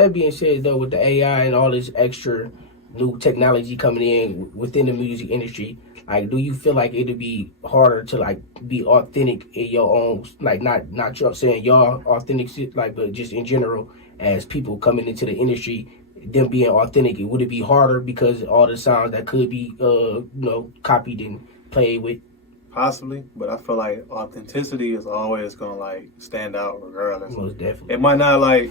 that being said, though, with the AI and all this extra new technology coming in within the music industry, like, do you feel like it'd be harder to like be authentic in your own, like not saying y'all authentic shit, like, but just in general as people coming into the industry, them being authentic, would it be harder because all the sounds that could be copied and played with? Possibly, but I feel like authenticity is always gonna like stand out regardless. Most definitely. It might not like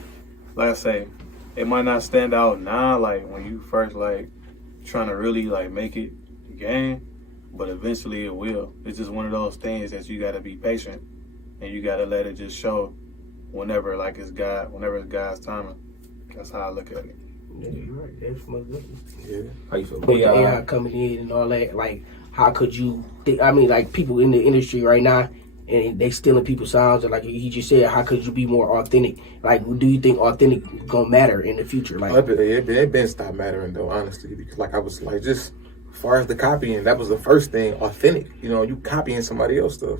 I say, it might not stand out now, like when you first like trying to really like make it the game, but eventually it will. It's just one of those things that you gotta be patient and you gotta let it just show whenever it's God's timing. That's how I look at it. Yeah, you're right. That's most definitely. Yeah. How you feel? With the AI coming in and all that, like, how could you think, I mean, like, people in the industry right now, and they stealing people's sounds, and like he just said, how could you be more authentic? Like, do you think authentic gonna matter in the future? Like, it been stopped mattering though, honestly, because like I was like, just as far as the copying, that was the first thing, authentic. You know, you copying somebody else stuff.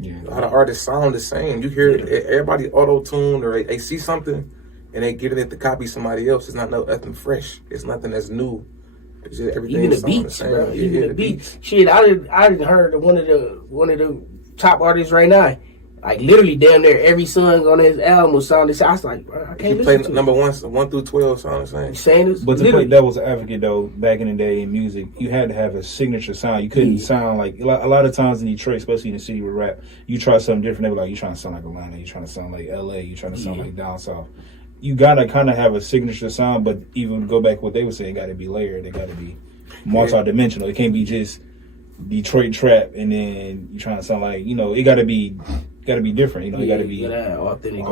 Yeah. A lot of artists sound the same. You hear everybody auto-tuned, or they see something and they get it to copy somebody else. It's not nothing fresh. It's nothing that's new. It's just everything. Even the beats, bro. Even the beats. Shit, I didn't heard one of the top artists right now. Like, literally, damn near every song on his album was sounding. I was like, bro, I can't listen to number 1 through 12 sound the same. You saying this? But to play devil's advocate, though, back in the day in music, you had to have a signature sound. You couldn't sound like, a lot of times in Detroit, especially in the city with rap, you try something different. They were like, you trying to sound like Atlanta, you trying to sound like LA, you trying to sound like down south. You gotta kind of have a signature sound, but even go back to what they were saying, it gotta be layered, it gotta be multi-dimensional. It can't be just Detroit trap and then you trying to sound like, it gotta be different. It gotta be authentic,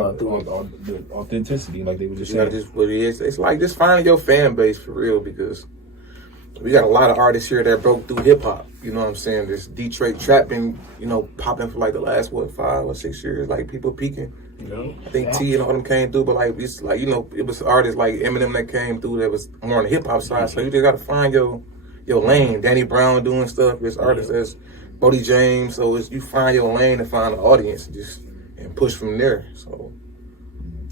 authenticity, like they were just saying. It's like just finding your fan base for real, because we got a lot of artists here that broke through hip hop. You know what I'm saying? This Detroit trap been, popping for like the last 5 or 6 years. Like people peaking. I think T and all them came through, but like it's like it was artists like Eminem that came through that was more on the hip hop side. So you just gotta find your lane. Danny Brown doing stuff. There's artists that's Bodie James. So you find your lane and find an audience and push from there. So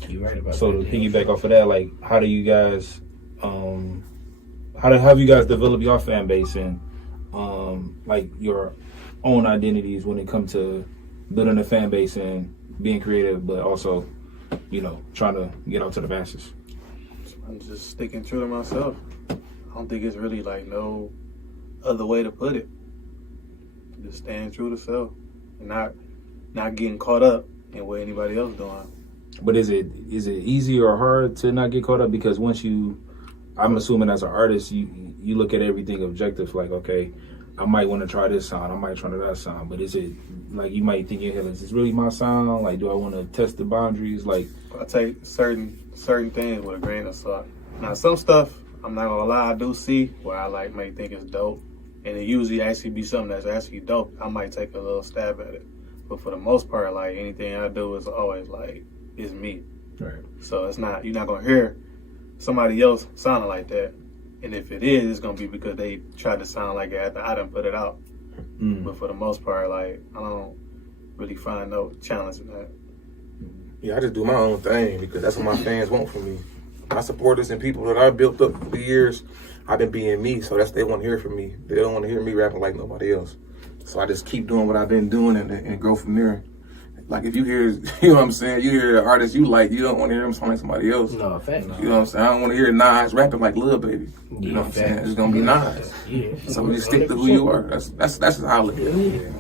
you're right about so that. So to piggyback off of that, like how do you guys how have you guys developed your fan base and like your own identities when it comes to building a fan base and being creative, but also, trying to get out to the masses? I'm just sticking true to myself. I don't think it's really like no other way to put it. Just staying true to self and not getting caught up in what anybody else doing. But is it easy or hard to not get caught up? Because once I'm assuming as an artist, you look at everything objective, like, okay, I might want to try this sound, I might try that sound, but is it like you might think in your head, is this really my sound? Like, do I want to test the boundaries? Like, I take certain things with a grain of salt. Now, some stuff, I'm not gonna lie, I do see where I may think it's dope, and it usually actually be something that's actually dope. I might take a little stab at it, but for the most part, like anything I do is always like it's me. Right. So you're not gonna hear somebody else sounding like that. And if it is, it's gonna be because they tried to sound like it after I done put it out. But for the most part, like, I don't really find no challenge in that. Yeah, I just do my own thing because that's what my fans want from me. My supporters and people that I built up for years, I've been being me, so they want to hear from me. They don't want to hear me rapping like nobody else. So I just keep doing what I've been doing and go from there. Like, if you hear, you know what I'm saying, you hear an artist you like, you don't want to hear him sound like somebody else. No, fact. You know what I'm saying? I don't want to hear Nas rapping like Lil Baby. You know what I'm saying? It's going to be Nas. Yeah. So we just stick to who you are. That's how I look at it. Yeah.